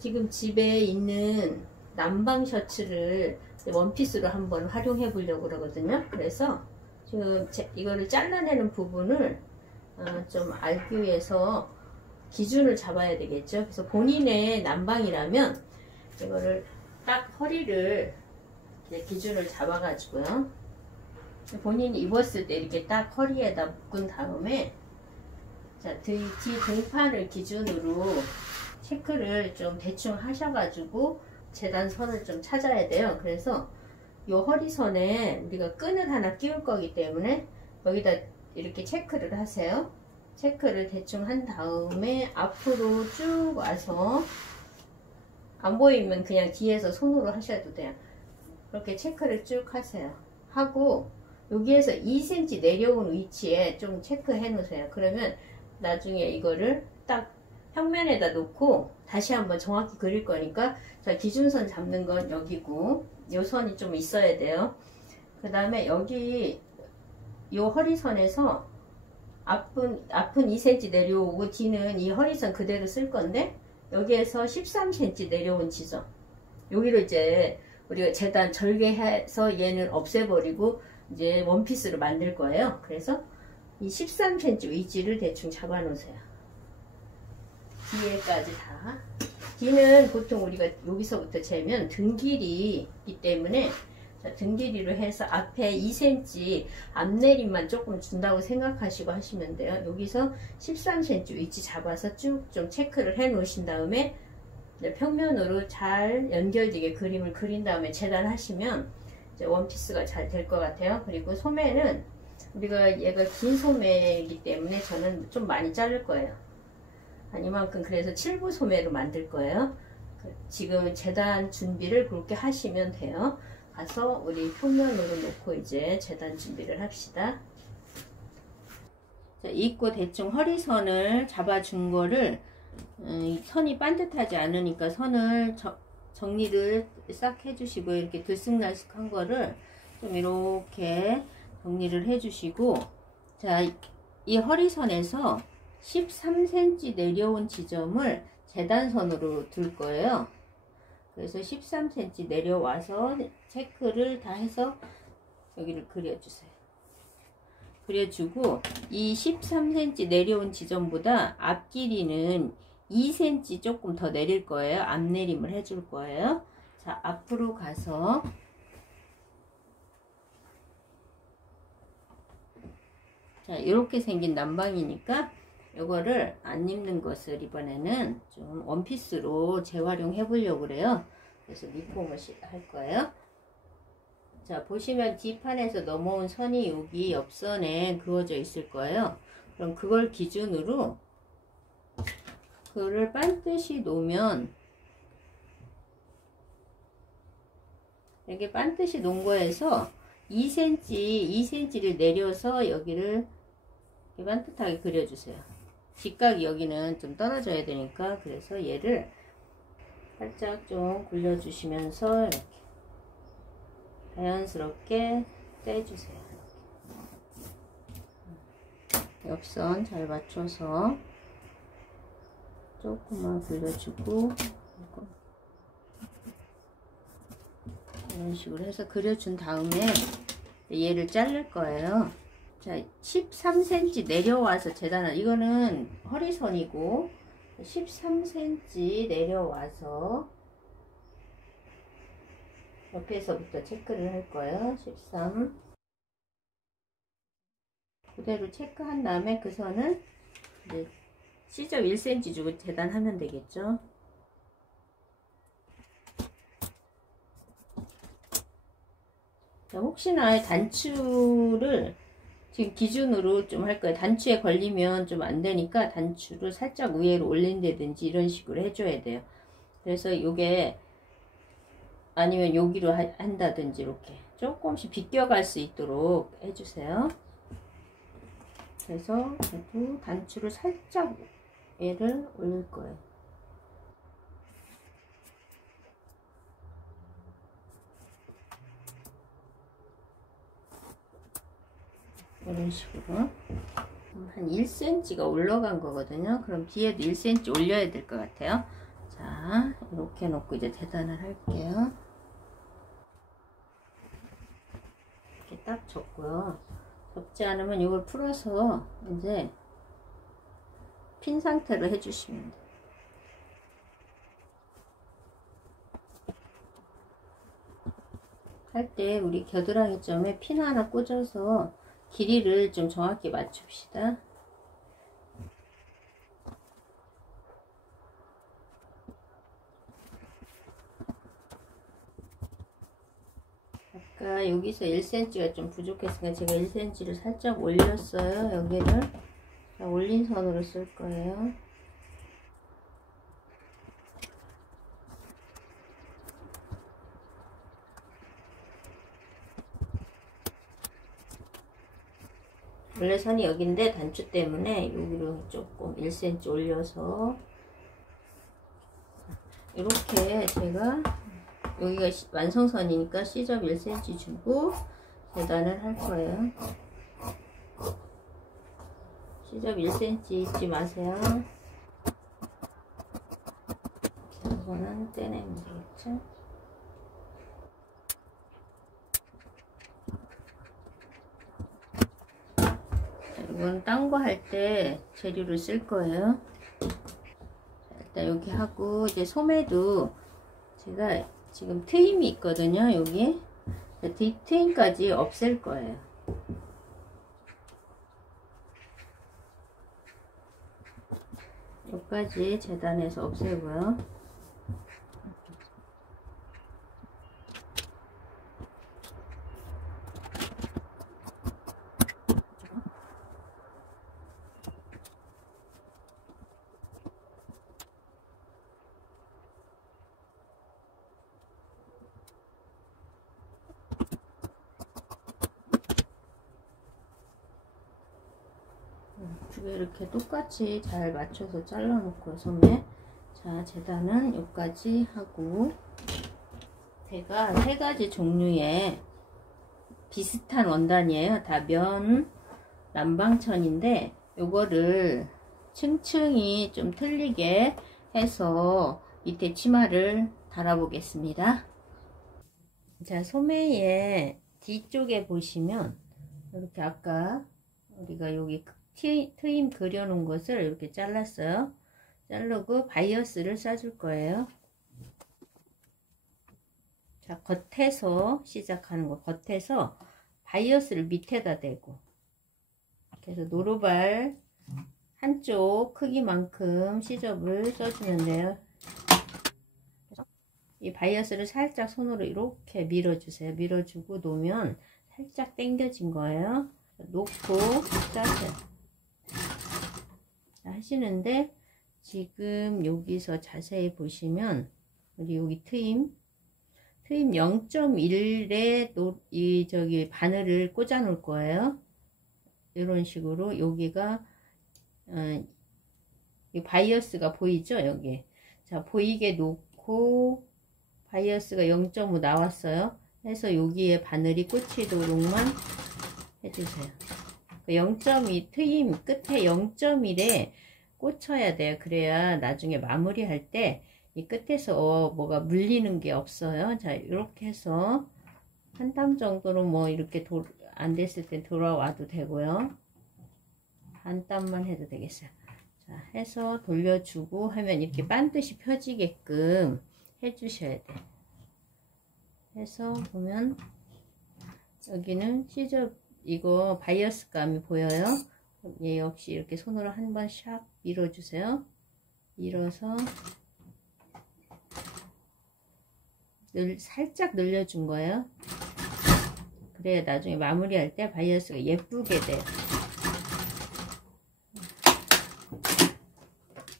지금 집에 있는 남방 셔츠를 원피스로 한번 활용해 보려고 그러거든요. 그래서 지금 이거를 잘라내는 부분을 좀 알기 위해서 기준을 잡아야 되겠죠. 그래서 본인의 남방이라면 이거를 딱 허리를 기준을 잡아 가지고요, 본인이 입었을 때 이렇게 딱 허리에다 묶은 다음에, 자, 뒤 등판을 기준으로 체크를 좀 대충 하셔가지고 재단선을 좀 찾아야 돼요. 그래서 요 허리선에 우리가 끈을 하나 끼울 거기 때문에 여기다 이렇게 체크를 하세요. 체크를 대충 한 다음에 앞으로 쭉 와서, 안 보이면 그냥 뒤에서 손으로 하셔도 돼요. 그렇게 체크를 쭉 하세요. 하고 여기에서 2cm 내려온 위치에 좀 체크해 놓으세요. 그러면 나중에 이거를 딱 평면에다 놓고 다시 한번 정확히 그릴 거니까, 자, 기준선 잡는 건 여기고 요 선이 좀 있어야 돼요. 그 다음에 여기 요 허리선에서 앞은 2cm 내려오고 뒤는 이 허리선 그대로 쓸 건데, 여기에서 13cm 내려온 지점, 여기를 이제 우리가 재단 절개해서 얘는 없애버리고 이제 원피스로 만들 거예요. 그래서 이 13cm 위치를 대충 잡아 놓으세요. 뒤에까지 다. 뒤는 보통 우리가 여기서부터 재면 등 길이이기 때문에, 자, 등 길이로 해서 앞에 2cm 앞내림만 조금 준다고 생각하시고 하시면 돼요. 여기서 13cm 위치 잡아서 쭉 좀 체크를 해 놓으신 다음에 평면으로 잘 연결되게 그림을 그린 다음에 재단하시면 이제 원피스가 잘 될 것 같아요. 그리고 소매는 우리가 얘가 긴 소매이기 때문에 저는 좀 많이 자를 거예요. 한 이만큼, 그래서 7부 소매로 만들 거예요. 지금 재단 준비를 그렇게 하시면 돼요. 가서 우리 평면으로 놓고 이제 재단 준비를 합시다. 자, 입고 대충 허리선을 잡아준 거를, 선이 반듯하지 않으니까 선을 정리를 싹 해주시고, 이렇게 들쑥날쑥한 거를 좀 이렇게 정리를 해주시고, 자, 이 허리선에서 13cm 내려온 지점을 재단선으로 둘 거예요. 그래서 13cm 내려와서 체크를 다 해서 여기를 그려주세요. 그려주고, 이 13cm 내려온 지점보다 앞 길이는 2cm 조금 더 내릴 거예요. 앞내림을 해줄 거예요. 자, 앞으로 가서 자, 이렇게 생긴 남방이니까 요거를 안 입는 것을 이번에는 좀 원피스로 재활용해 보려고 그래요. 그래서 리폼을 할 거예요. 자, 보시면 뒷판에서 넘어온 선이 여기 옆선에 그어져 있을 거예요. 그럼 그걸 기준으로 그거를 반듯이 놓으면, 이렇게 반듯이 놓은 거에서 2cm를 내려서 여기를 이렇게 반듯하게 그려주세요. 직각이 여기는 좀 떨어져야 되니까, 그래서 얘를 살짝 좀 굴려주시면서 이렇게 자연스럽게 떼주세요. 옆선 잘 맞춰서 조금만 굴려주고, 이런 식으로 해서 그려준 다음에 얘를 자를 거예요. 자, 13cm 내려와서 재단을, 이거는 허리선이고 13cm 내려와서 옆에서부터 체크를 할 거예요. 13 그대로 체크한 다음에 그 선을 이제 시접 1cm 주고 재단하면 되겠죠. 자, 혹시나 단추를 지금 기준으로 좀 할 거예요. 단추에 걸리면 좀 안 되니까 단추를 살짝 위로 올린다든지 이런 식으로 해줘야 돼요. 그래서 요게 아니면 여기로 한다든지 이렇게 조금씩 비껴갈 수 있도록 해주세요. 그래서 그래도 단추를 살짝 얘를 올릴 거예요. 이런 식으로 한 1cm가 올라간 거거든요. 그럼 뒤에도 1cm 올려야 될 것 같아요. 자, 자, 이렇게 놓고 이제 재단을 할게요. 이렇게 딱 접고요. 접지 않으면 이걸 풀어서 이제 핀 상태로 해주시면 돼요. 할 때 우리 겨드랑이 점에 핀 하나 꽂아서 길이를 좀 정확히 맞춥시다. 아까 여기서 1cm가 좀 부족했으니까 제가 1cm를 살짝 올렸어요. 여기를. 자, 올린 선으로 쓸 거예요. 원래 선이 여기인데 단추 때문에 여기로 조금 1cm 올려서 이렇게 제가 여기가 완성선이니까 C접 1cm 주고 재단을 할 거예요. C접 1cm 잊지 마세요. 이거는 떼내면 되겠죠? 이건 딴 거 할 때 재료를 쓸 거예요. 일단 여기 하고 이제 소매도 제가 지금 트임이 있거든요. 여기에 뒷트임까지 없앨 거예요. 여기까지 재단해서 없애고요. 두 개 이렇게 똑같이 잘 맞춰서 잘라 놓고 소매. 자, 재단은 여기까지 하고, 제가 세 가지 종류의 비슷한 원단이에요. 다 면 남방천인데 요거를 층층이 좀 틀리게 해서 밑에 치마를 달아 보겠습니다. 자, 소매의 뒤쪽에 보시면 이렇게 아까 우리가 여기 트임 그려놓은 것을 이렇게 잘랐어요. 자르고 바이어스를 싸줄 거예요. 자, 겉에서 시작하는 거, 겉에서 바이어스를 밑에다 대고, 그래서 노루발 한쪽 크기만큼 시접을 써주면 돼요. 이 바이어스를 살짝 손으로 이렇게 밀어주세요. 밀어주고 놓으면 살짝 당겨진 거예요. 놓고 짜세요. 하시는데 지금 여기서 자세히 보시면 우리 여기 트임 0.1에 이 저기 바늘을 꽂아 놓을 거예요. 이런 식으로 여기가 이 바이어스가 보이죠? 여기. 자, 보이게 놓고 바이어스가 0.5 나왔어요. 해서 여기에 바늘이 꽂히도록만 해주세요. 0.2 트임 끝에 0.1에 꽂혀야 돼요. 그래야 나중에 마무리할 때 이 끝에서 뭐가 물리는 게 없어요. 자, 이렇게 해서 한 땀 정도로 뭐 이렇게 안 됐을 때 돌아와도 되고요. 한 땀만 해도 되겠어요. 자, 해서 돌려주고 하면 이렇게 반듯이 펴지게끔 해주셔야 돼요. 해서 보면 여기는 시접 이거 바이어스 감이 보여요. 얘 역시 이렇게 손으로 한번 샥 밀어주세요. 밀어서 살짝 늘려준 거예요. 그래야 나중에 마무리할 때 바이어스가 예쁘게 돼요.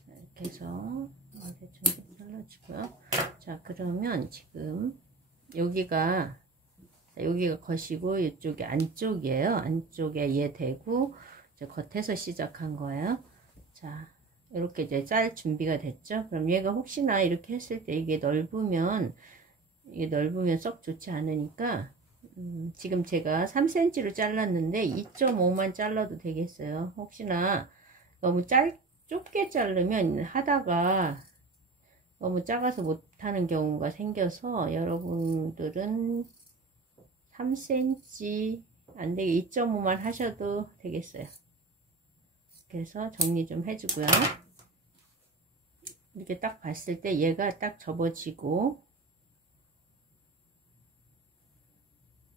이렇게 해서 대충 잘라주고요. 자, 그러면 지금 여기가 겉이고 이쪽이 안쪽이에요. 안쪽에 얘 대고 이제 겉에서 시작한 거예요. 자, 이렇게 이제 짤 준비가 됐죠. 그럼 얘가 혹시나 이렇게 했을 때 이게 넓으면 썩 좋지 않으니까 지금 제가 3cm로 잘랐는데 2.5만 잘라도 되겠어요. 혹시나 너무 좁게 자르면 하다가 너무 작아서 못하는 경우가 생겨서 여러분들은 3cm 안되게 2.5만 하셔도 되겠어요. 그래서 정리 좀 해주고요. 이렇게 딱 봤을 때 얘가 딱 접어지고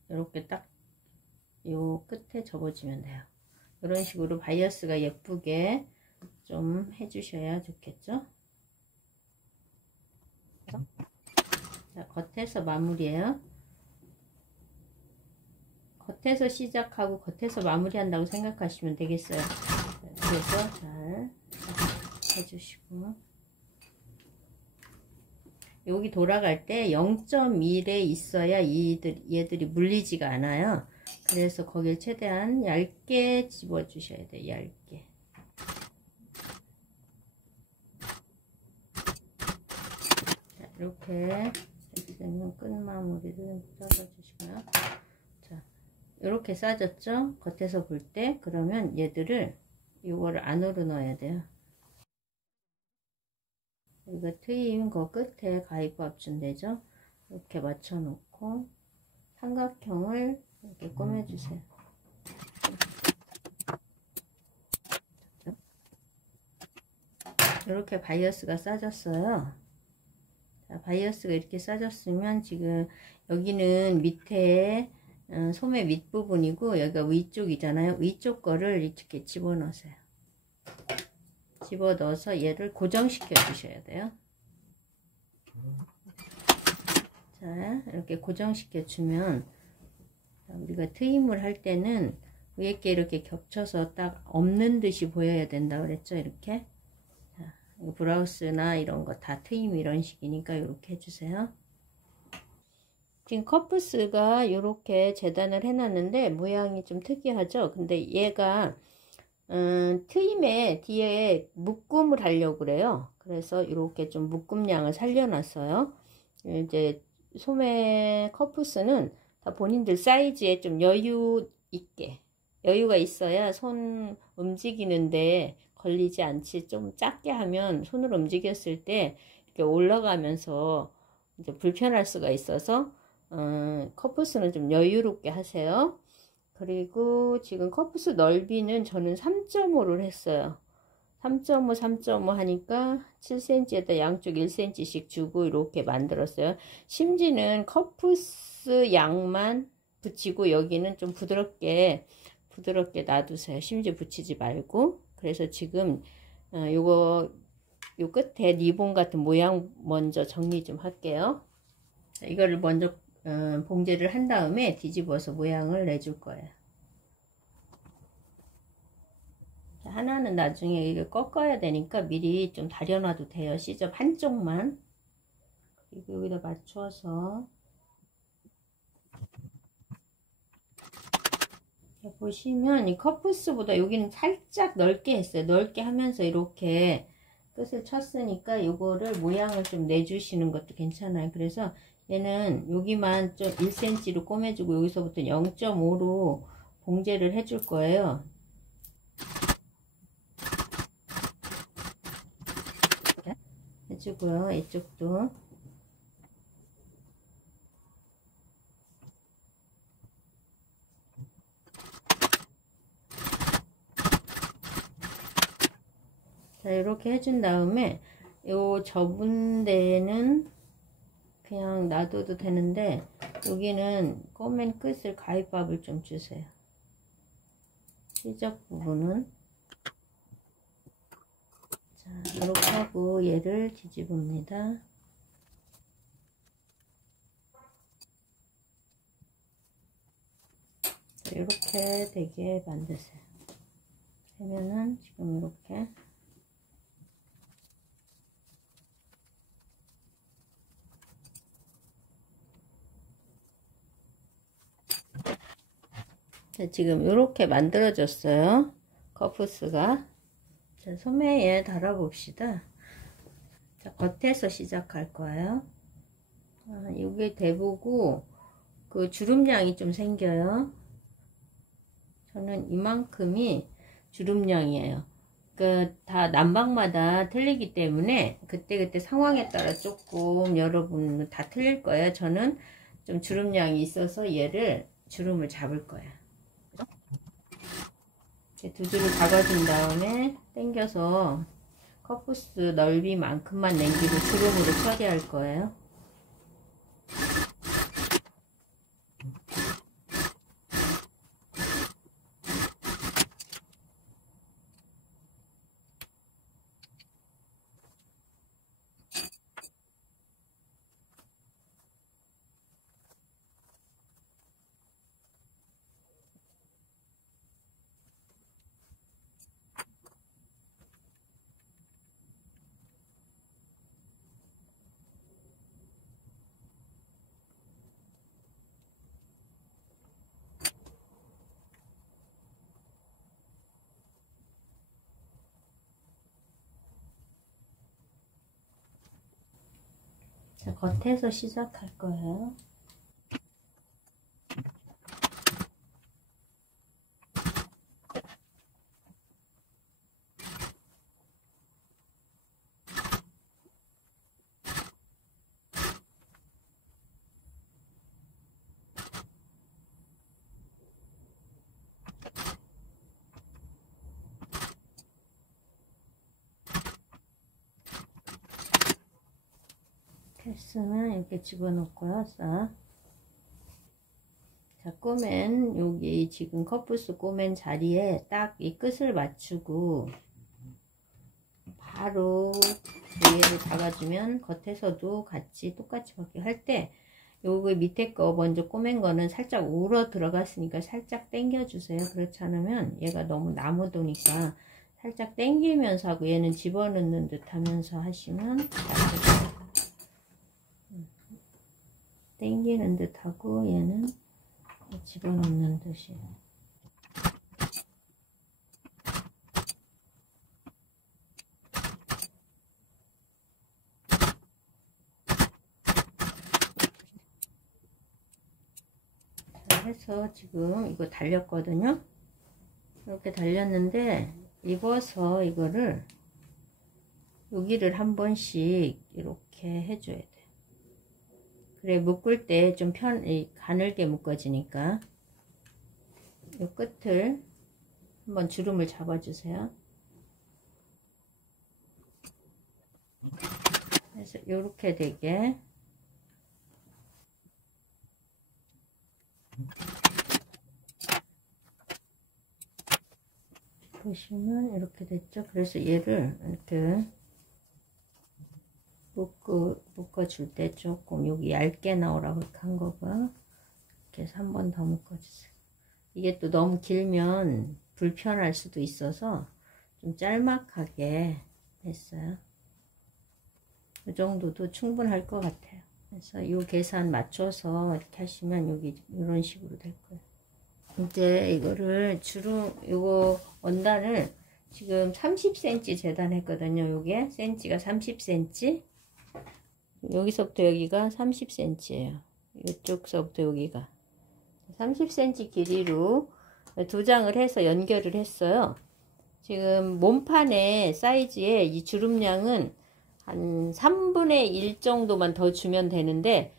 이렇게 딱 요 끝에 접어지면 돼요. 이런 식으로 바이어스가 예쁘게 좀 해주셔야 좋겠죠. 자, 겉에서 마무리해요. 겉에서 시작하고 겉에서 마무리한다고 생각하시면 되겠어요. 그래서 잘 해주시고, 여기 돌아갈 때 0.1에 있어야 얘들이 물리지가 않아요. 그래서 거길 최대한 얇게 집어 주셔야 돼요. 얇게. 자, 이렇게 해주시면 끝 마무리를 잡아주시고요. 자, 이렇게 싸졌죠? 겉에서 볼 때. 그러면 얘들을 이거를 안으로 넣어야 돼요. 이거 트임 그 끝에 가위바 압축 되죠? 이렇게 맞춰 놓고 삼각형을 이렇게 꾸며주세요. 이렇게 바이어스가 싸졌어요. 자, 바이어스가 이렇게 싸졌으면 지금 여기는 밑에 소매 밑부분이고 여기가 위쪽이잖아요. 위쪽 거를 이렇게 집어넣으세요. 집어넣어서 얘를 고정시켜 주셔야 돼요. 자, 이렇게 고정시켜 주면 우리가 트임을 할 때는 위에 게 이렇게 겹쳐서 딱 없는 듯이 보여야 된다 그랬죠. 이렇게. 자, 브라우스나 이런 거 다 트임 이런 식이니까 이렇게 해주세요. 지금 커프스가 이렇게 재단을 해놨는데 모양이 좀 특이하죠. 근데 얘가 트임에 뒤에 묶음을 하려고 그래요. 그래서 이렇게 좀 묶음량을 살려놨어요. 이제 소매 커프스는 다 본인들 사이즈에 좀 여유가 있어야 손 움직이는데 걸리지 않지. 좀 작게 하면 손으로 움직였을 때 이렇게 올라가면서 이제 불편할 수가 있어서 커프스는 좀 여유롭게 하세요. 그리고 지금 커프스 넓이는 저는 3.5를 했어요. 3.5, 3.5 하니까 7cm에다 양쪽 1cm씩 주고 이렇게 만들었어요. 심지는 커프스 양만 붙이고 여기는 좀 부드럽게 놔두세요. 심지 붙이지 말고. 그래서 지금 요 끝에 리본 같은 모양 먼저 정리 좀 할게요. 이거를 먼저 봉제를 한 다음에 뒤집어서 모양을 내줄 거예요. 하나는 나중에 이걸 꺾어야 되니까 미리 좀 다려놔도 돼요. 시접 한쪽만. 그리고 여기다 맞춰서 보시면 이 커프스보다 여기는 살짝 넓게 했어요. 넓게 하면서 이렇게 끝을 쳤으니까 이거를 모양을 좀 내주시는 것도 괜찮아요. 그래서 얘는 여기만 좀 1cm로 꼬매주고 여기서부터 0.5로 봉제를 해줄 거예요. 해주고요. 이쪽도 자, 이렇게 해준 다음에 요 접은 데는 그냥 놔둬도 되는데 여기는 꼬맨 끝을 가위밥을 좀 주세요. 시접 부분은 자, 이렇게 하고 얘를 뒤집읍니다. 자, 이렇게 되게 만드세요. 되면은 지금 이렇게 자, 지금 이렇게 만들어졌어요. 커프스가. 자, 소매에 달아봅시다. 자, 겉에서 시작할 거예요. 이게 대보고 그 주름량이 좀 생겨요. 저는 이만큼이 주름량이에요. 그 다 난방마다 틀리기 때문에 그때그때 상황에 따라 조금 여러분 다 틀릴 거예요. 저는 좀 주름량이 있어서 얘를 주름을 잡을 거예요. 두 줄을 잡아준 다음에 당겨서 컵부스 넓이만큼만 남기고 주름으로 처리할 거예요. 자, 겉에서 시작할 거예요. 했으면 이렇게 집어넣고요. 싹. 자, 꼬맨 여기 지금 컵부스 꼬맨 자리에 딱 이 끝을 맞추고 바로 얘를 잡아주면 겉에서도 같이 똑같이 벗기 할 때 요거 밑에 거 먼저 꼬맨 거는 살짝 울어 들어갔으니까 살짝 당겨 주세요. 그렇지 않으면 얘가 너무 나무도니까 살짝 당기면서 하고 얘는 집어넣는 듯 하면서 하시면 당기는 듯 하고 얘는 집어넣는 듯이. 해서 지금 이거 달렸거든요. 이렇게 달렸는데 입어서 이거를 여기를 한 번씩 이렇게 해줘야 돼. 그래 묶을 때 좀 가늘게 묶어지니까 이 끝을 한번 주름을 잡아주세요. 그래서 이렇게 되게 보시면 이렇게 됐죠. 그래서 얘를 이렇게 묶어줄 때 조금 여기 얇게 나오라고 한 거고요. 이렇게 해서 한 번 더 묶어주세요. 이게 또 너무 길면 불편할 수도 있어서 좀 짤막하게 했어요. 이 정도도 충분할 것 같아요. 그래서 이 계산 맞춰서 이렇게 하시면 여기 이런 식으로 될 거예요. 이제 이거를 요거 원단을 지금 30cm 재단했거든요. 요게 센치가 30cm. 여기서부터 여기가 30cm예요. 이쪽서부터 여기가 30cm 길이로 두 장을 해서 연결을 했어요. 지금 몸판의 사이즈에 이 주름량은 한 3분의 1 정도만 더 주면 되는데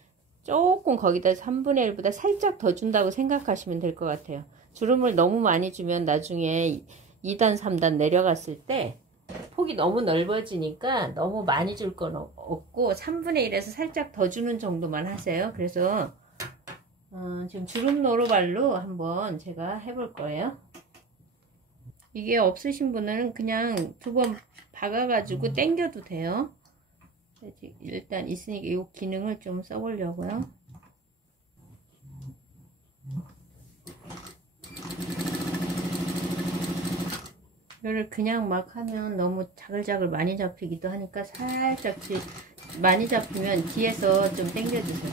조금 거기다 3분의 1보다 살짝 더 준다고 생각하시면 될 것 같아요. 주름을 너무 많이 주면 나중에 2단 3단 내려갔을 때 폭이 너무 넓어지니까 너무 많이 줄 건 없고 3분의 1에서 살짝 더 주는 정도만 하세요. 그래서 지금 주름 노루발로 한번 제가 해볼 거예요. 이게 없으신 분은 그냥 두 번 박아가지고 당겨도 돼요. 일단 있으니까 이 기능을 좀 써보려고요. 이거를 그냥 막 하면 너무 자글자글 많이 잡히기도 하니까 살짝 많이 잡히면 뒤에서 좀 당겨주세요.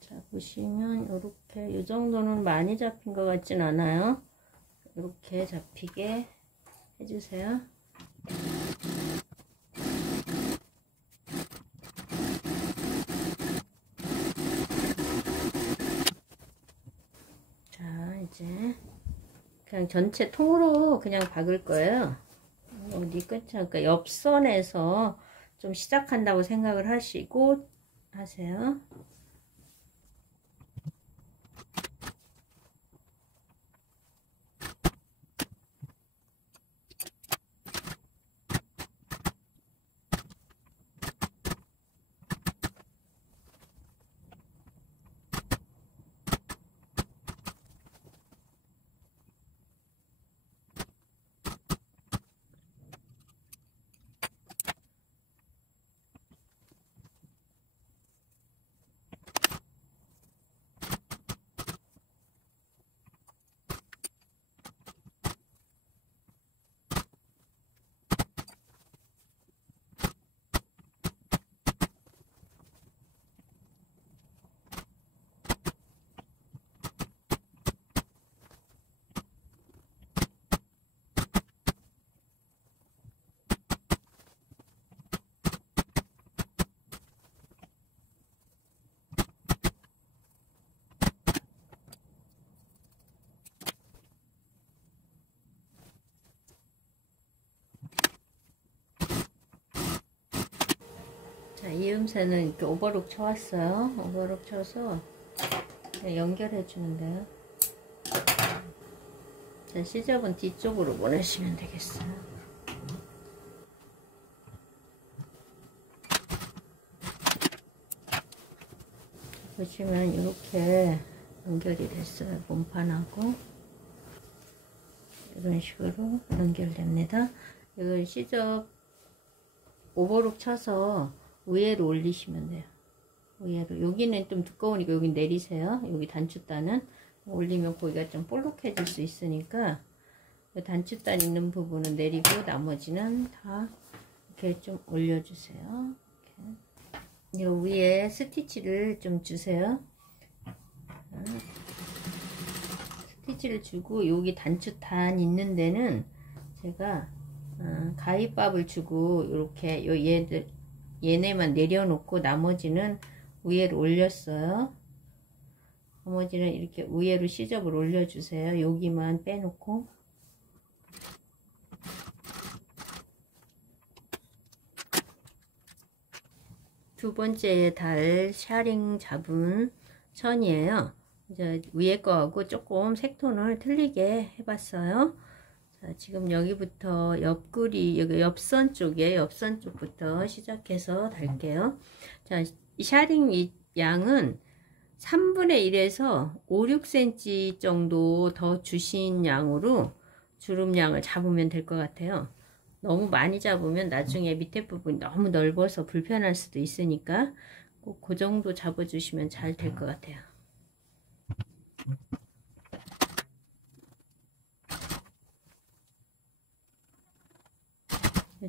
자, 보시면 이렇게 이 정도는 많이 잡힌 것 같진 않아요. 이렇게 잡히게 해주세요. 그냥 전체 통으로 그냥 박을 거예요. 어디 끝, 그러니까 옆선에서 좀 시작한다고 생각을 하시고 하세요. 자, 이음새는 이렇게 오버록 쳐왔어요. 오버록 쳐서 연결해 주면 돼요. 자, 시접은 뒤쪽으로 보내시면 되겠어요. 보시면 이렇게 연결이 됐어요. 몸판하고 이런 식으로 연결됩니다. 이걸 시접 오버록 쳐서 위에로 올리시면 돼요. 위에로. 여기는 좀 두꺼우니까 여기 내리세요. 여기 단추단은 올리면 고기가 좀 볼록해질 수 있으니까 단추단 있는 부분은 내리고 나머지는 다 이렇게 좀 올려주세요. 이렇게. 요 위에 스티치를 좀 주세요. 스티치를 주고 여기 단추단 있는 데는 제가 가위밥을 주고 이렇게 요 얘네만 내려놓고 나머지는 위에로 올렸어요. 나머지는 이렇게 위에로 시접을 올려주세요. 여기만 빼놓고. 두 번째 달 샤링 잡은 천이에요. 이제 위에 거하고 조금 색톤을 틀리게 해봤어요. 자, 지금 여기부터 옆구리, 여기 옆선 쪽에, 옆선 쪽부터 시작해서 달게요. 자, 이 샤링 이 양은 3분의 1에서 5, 6cm 정도 더 주신 양으로 주름량을 잡으면 될 것 같아요. 너무 많이 잡으면 나중에 밑에 부분이 너무 넓어서 불편할 수도 있으니까 꼭 그 정도 잡아주시면 잘 될 것 같아요.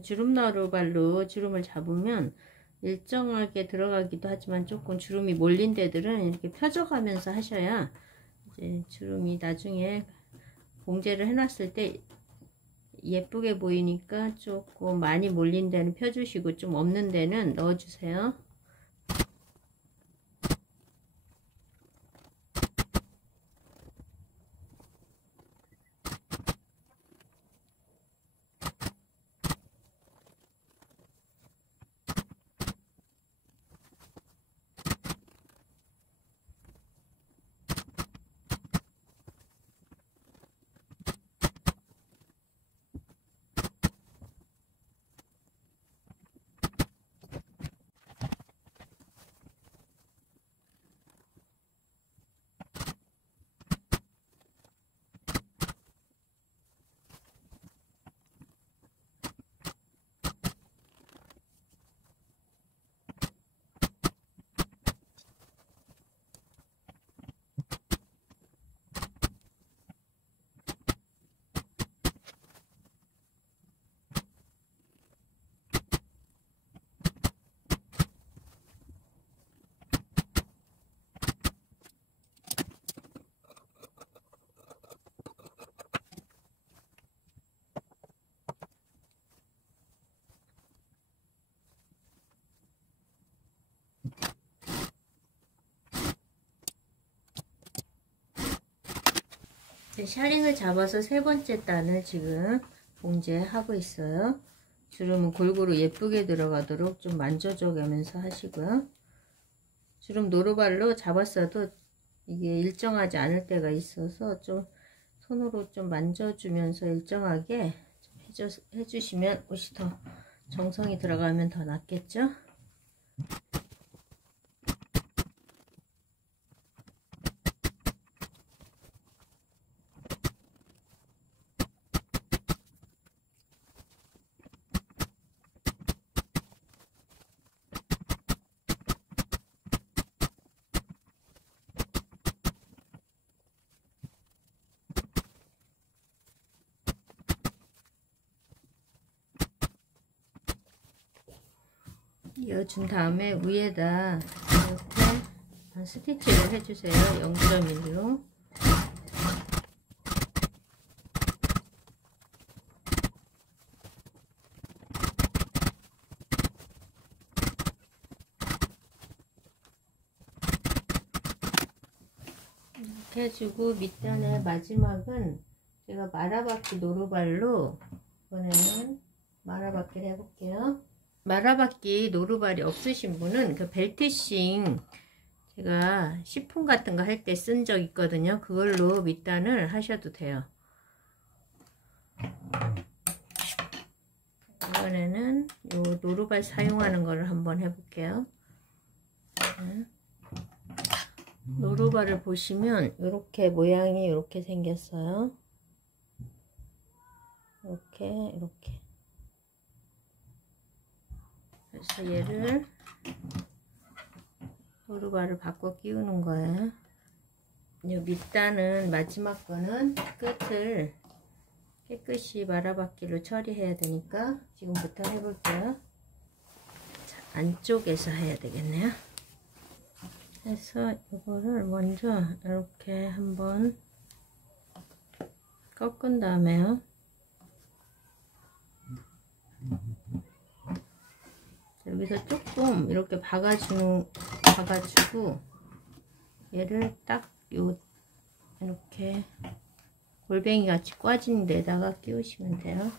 주름 나루발로 주름을 잡으면 일정하게 들어가기도 하지만 조금 주름이 몰린 데들은 이렇게 펴줘가면서 하셔야 이제 주름이 나중에 봉제를 해놨을 때 예쁘게 보이니까 조금 많이 몰린 데는 펴주시고 좀 없는 데는 넣어주세요. 샤링을 잡아서 세 번째 단을 지금 봉제하고 있어요. 주름은 골고루 예쁘게 들어가도록 좀 만져줘가면서 하시고요. 주름 노루발로 잡았어도 이게 일정하지 않을 때가 있어서 좀 손으로 좀 만져주면서 일정하게 좀 해주시면 옷이 더 정성이 들어가면 더 낫겠죠? 이어준 다음에 위에다 이렇게 스티치를 해주세요. 0.1로. 이렇게 해주고 밑단의 마지막은 제가 말아받기 노루발로 이번에는 말아받기를 해볼게요. 말아받기 노루발이 없으신 분은 그 벨트싱 제가 시폰 같은 거 할 때 쓴 적 있거든요. 그걸로 밑단을 하셔도 돼요. 이번에는 요 노루발 사용하는 거를 한번 해볼게요. 노루발을 보시면 이렇게 모양이 이렇게 생겼어요. 이렇게. 그래서 얘를 노루발을 바꿔 끼우는 거예요. 이 밑단은 마지막 거는 끝을 깨끗이 말아받기로 처리해야 되니까 지금부터 해볼게요. 자, 안쪽에서 해야 되겠네요. 그래서 이거를 먼저 이렇게 한번 꺾은 다음에요. 여기서 조금 이렇게 박아주고 얘를 딱 이렇게 골뱅이 같이 꽈진 데다가 끼우시면 돼요.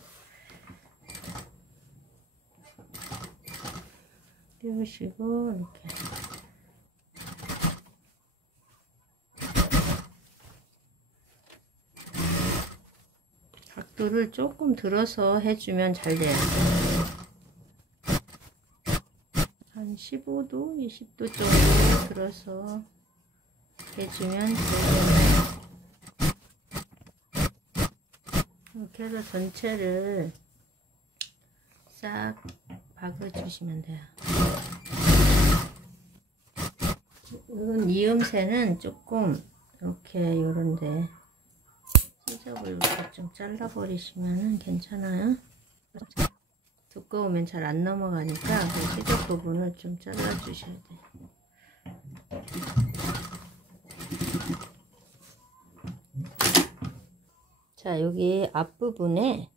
끼우시고 이렇게 각도를 조금 들어서 해주면 잘 돼요. 한 15도, 20도 정도 들어서 해주면 되겠네요. 이렇게 해서 전체를 싹 박아주시면 돼요. 이건 이음새는 조금 이렇게 요런데 시접을 이렇게 좀 잘라버리시면 괜찮아요. 두꺼우면 잘 안 넘어가니까 그 시접 부분을 좀 잘라주셔야 돼요. 자, 여기 앞부분에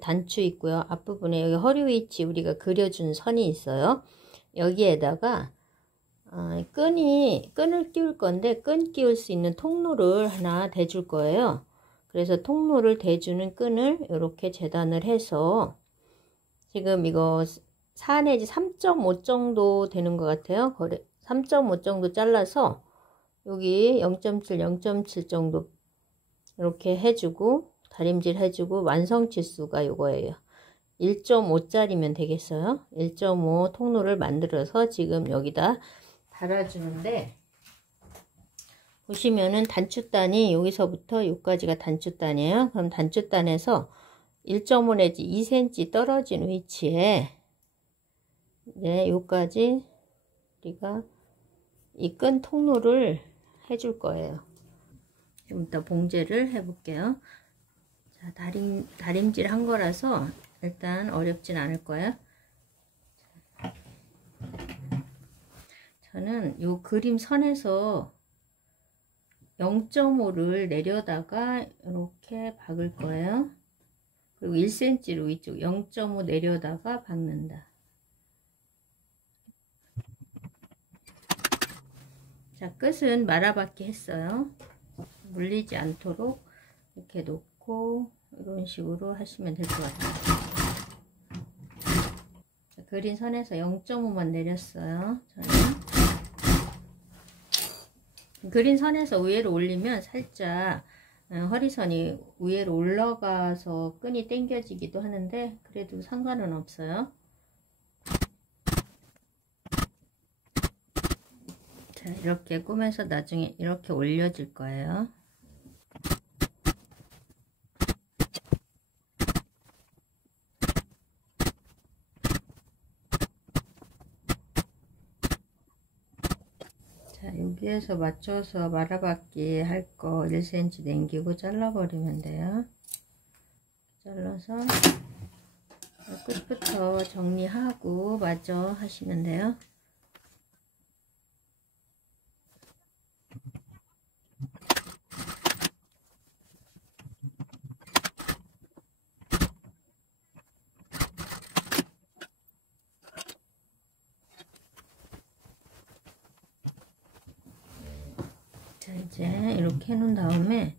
단추 있고요. 앞부분에 여기 허리 위치 우리가 그려준 선이 있어요. 여기에다가 끈을 끼울 건데 끈 끼울 수 있는 통로를 하나 대줄 거예요. 그래서 통로를 대주는 끈을 이렇게 재단을 해서 지금 이거 4 내지 3.5 정도 되는 것 같아요. 3.5 정도 잘라서 여기 0.7, 0.7 정도 이렇게 해주고 다림질 해주고 완성 치수가 이거예요. 1.5짜리면 되겠어요. 1.5 통로를 만들어서 지금 여기다 달아주는데 보시면은 단추단이 여기서부터 여기까지가 단추단이에요. 그럼 단추단에서 1.5 내지 2cm 떨어진 위치에 여기까지 우리가 이 끈 통로를 해줄 거예요. 지금부터 봉제를 해볼게요. 자, 다림질 한 거라서 일단 어렵진 않을 거예요. 저는 요 그림 선에서 0.5를 내려다가 이렇게 박을 거예요. 그리고 1cm로 위쪽 0.5 내려다가 박는다. 자, 끝은 말아받기 했어요. 물리지 않도록 이렇게 놓고 이런 식으로 하시면 될 것 같아요. 그린 선에서 0.5만 내렸어요. 저는 그린 선에서 위로 올리면 살짝 허리선이 위로 올라가서 끈이 당겨지기도 하는데 그래도 상관은 없어요. 자, 이렇게 꾸며서 나중에 이렇게 올려줄 거예요. 자, 여기에서 맞춰서 말아받기 할 거 1cm 남기고 잘라버리면 돼요. 잘라서 끝부터 정리하고 마저 하시면 돼요. 자, 이제 이렇게 해놓은 다음에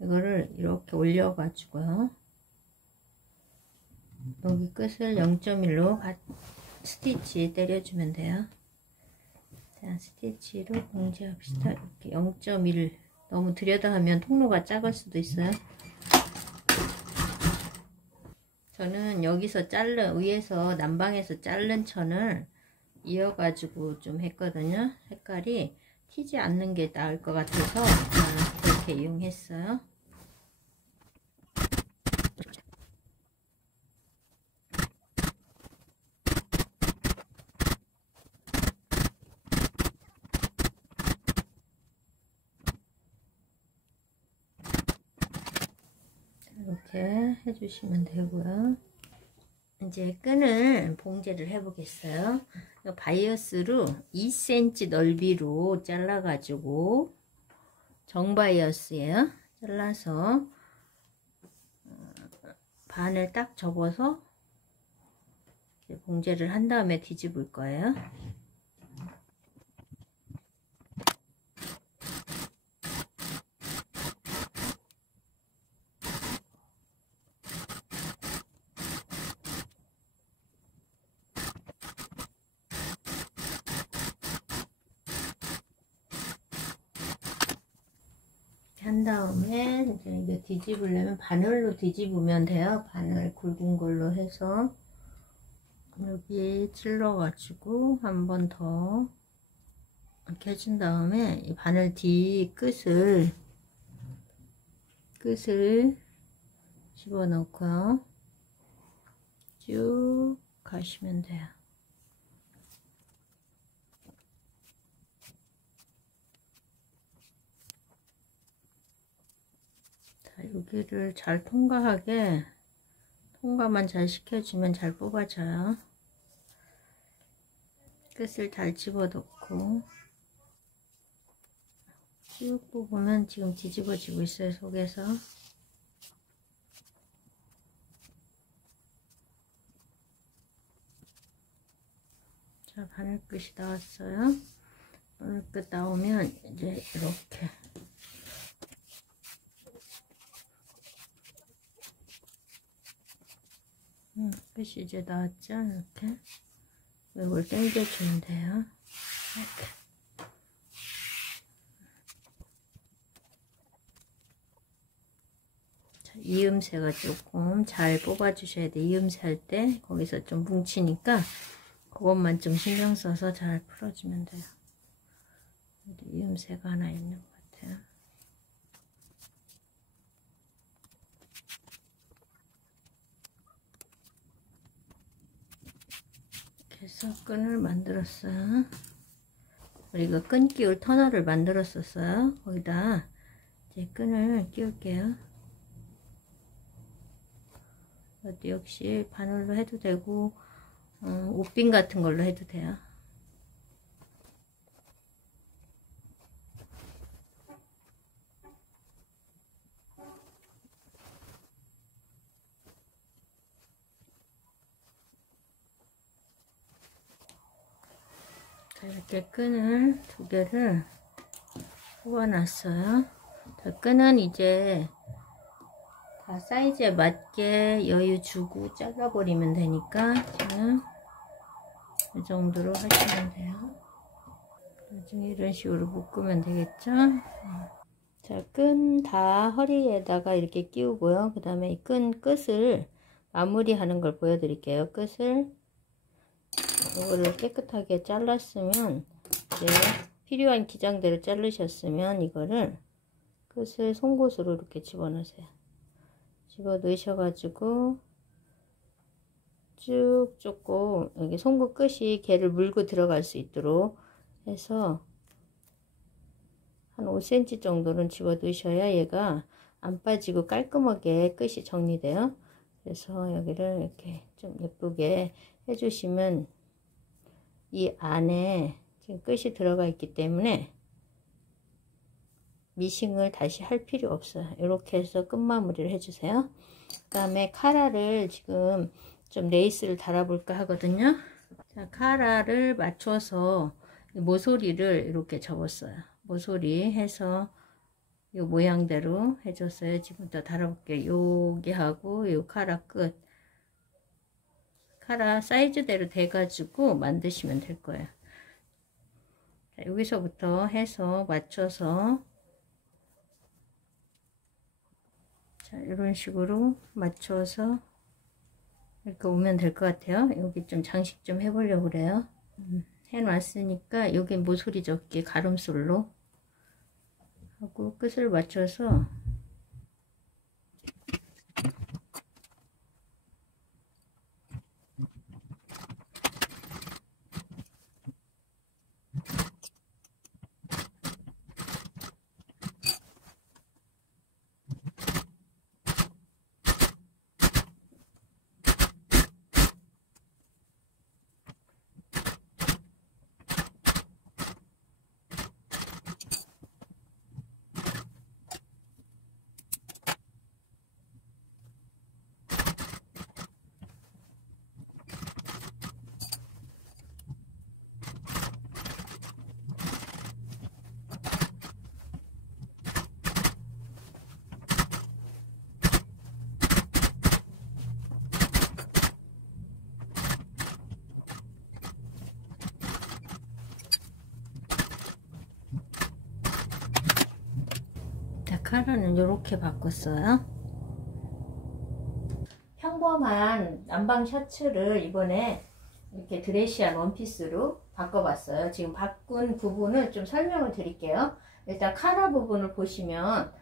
이거를 이렇게 올려 가지고요, 여기 끝을 0.1로 스티치 때려주면 돼요. 자, 스티치로 봉제합시다. 이렇게 0.1, 너무 들여다하면 통로가 작을 수도 있어요. 저는 여기서 위에서 남방에서 자른 천을 이어가지고 좀 했거든요. 색깔이 튀지 않는 게 나을 것 같아서 그렇게 이용했어요. 이렇게 해주시면 되고요. 이제 끈을 봉제를 해 보겠어요. 바이어스로 2cm 넓이로 잘라 가지고, 정바이어스예요. 잘라서 반을 딱 접어서 봉제를 한 다음에 뒤집을 거예요. 한 다음에 이제 이게 뒤집으려면 바늘로 뒤집으면 돼요. 바늘 굵은 걸로 해서 여기 찔러 가지고 한 번 더 이렇게 해준 다음에 이 바늘 뒤 끝을 집어 넣고요, 쭉 가시면 돼요. 여기를 잘 통과만 잘 시켜주면 잘 뽑아져요. 끝을 잘 집어넣고 쭉 뽑으면 지금 뒤집어지고 있어요, 속에서. 자, 바늘끝이 나왔어요. 바늘끝 나오면 이제 이렇게 끝이 이제 나왔죠. 이렇게 이걸 당겨주면 돼요. 이렇게. 자, 이음새가 조금 잘 뽑아 주셔야 돼. 이음새 할 때 거기서 좀 뭉치니까 그것만 좀 신경 써서 잘 풀어주면 돼요. 이음새가 하나 있는 것 같아요. 그래서 끈을 만들었어요. 우리가 끈 끼울 터널을 만들었었어요. 거기다 이제 끈을 끼울게요. 이것도 역시 바늘로 해도 되고 옷핀 같은 걸로 해도 돼요. 이렇게 끈을 2개를 뽑아 놨어요. 자, 끈은 이제 사이즈에 맞게 여유 주고 잘라버리면 되니까 지금 이 정도로 하시면 돼요. 나중에 이런 식으로 묶으면 되겠죠. 자, 끈 다 허리에다가 이렇게 끼우고요. 그 다음에 이 끈 끝을 마무리하는 걸 보여드릴게요. 끝을 이거를 깨끗하게 잘랐으면, 이제 필요한 기장대로 자르셨으면 이거를 끝을 송곳으로 이렇게 집어넣으세요. 집어 넣으셔가지고 쭉 조금 여기 송곳 끝이 걔를 물고 들어갈 수 있도록 해서 한 5cm 정도는 집어 넣으셔야 얘가 안 빠지고 깔끔하게 끝이 정리돼요. 그래서 여기를 이렇게 좀 예쁘게 해주시면 이 안에 지금 끝이 들어가 있기 때문에 미싱을 다시 할 필요 없어요. 이렇게 해서 끝마무리를 해주세요. 그 다음에 카라를 지금 좀 레이스를 달아볼까 하거든요. 자, 카라를 맞춰서 모서리를 이렇게 접었어요. 모서리 해서 이 모양대로 해줬어요. 지금부터 달아볼게요. 여기하고 요 카라 끝, 카라 사이즈대로 돼가지고 만드시면 될 거예요. 자, 여기서부터 해서 맞춰서, 자, 이런 식으로 맞춰서 이렇게 오면 될 것 같아요. 여기 좀 장식 좀 해보려고 그래요. 해놨으니까 여기 모서리 접기 가름솔로 하고 끝을 맞춰서 카라는 이렇게 바꿨어요. 평범한 남방 셔츠를 이번에 이렇게 드레시한 원피스로 바꿔봤어요. 지금 바꾼 부분을 좀 설명을 드릴게요. 일단 카라 부분을 보시면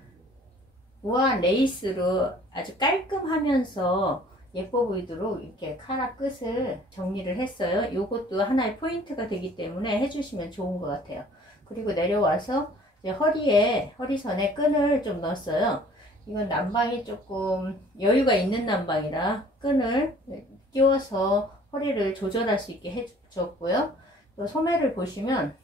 우아한 레이스로 아주 깔끔하면서 예뻐 보이도록 이렇게 카라 끝을 정리를 했어요. 이것도 하나의 포인트가 되기 때문에 해주시면 좋은 것 같아요. 그리고 내려와서 이제 허리선에 끈을 좀 넣었어요. 이건 남방이 조금 여유가 있는 남방이라 끈을 끼워서 허리를 조절할 수 있게 해줬고요. 또 소매를 보시면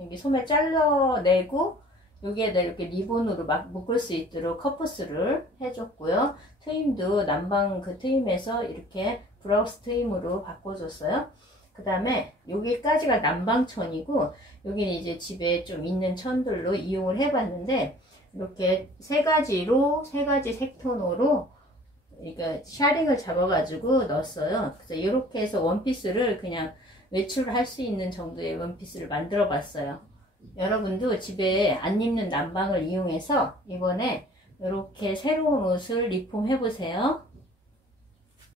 여기 소매 잘라내고 여기에다 이렇게 리본으로 막 묶을 수 있도록 커프스를 해줬고요. 트임도 남방 그 트임에서 이렇게 브라우스 트임으로 바꿔줬어요. 그 다음에 여기까지가 남방천이고 여기는 이제 집에 좀 있는 천들로 이용을 해봤는데 이렇게 세 가지 색톤으로 그러니까 샤링을 잡아가지고 넣었어요. 그래서 이렇게 해서 원피스를 그냥 외출할 수 있는 정도의 원피스를 만들어 봤어요. 여러분도 집에 안 입는 남방을 이용해서 이번에 이렇게 새로운 옷을 리폼 해보세요.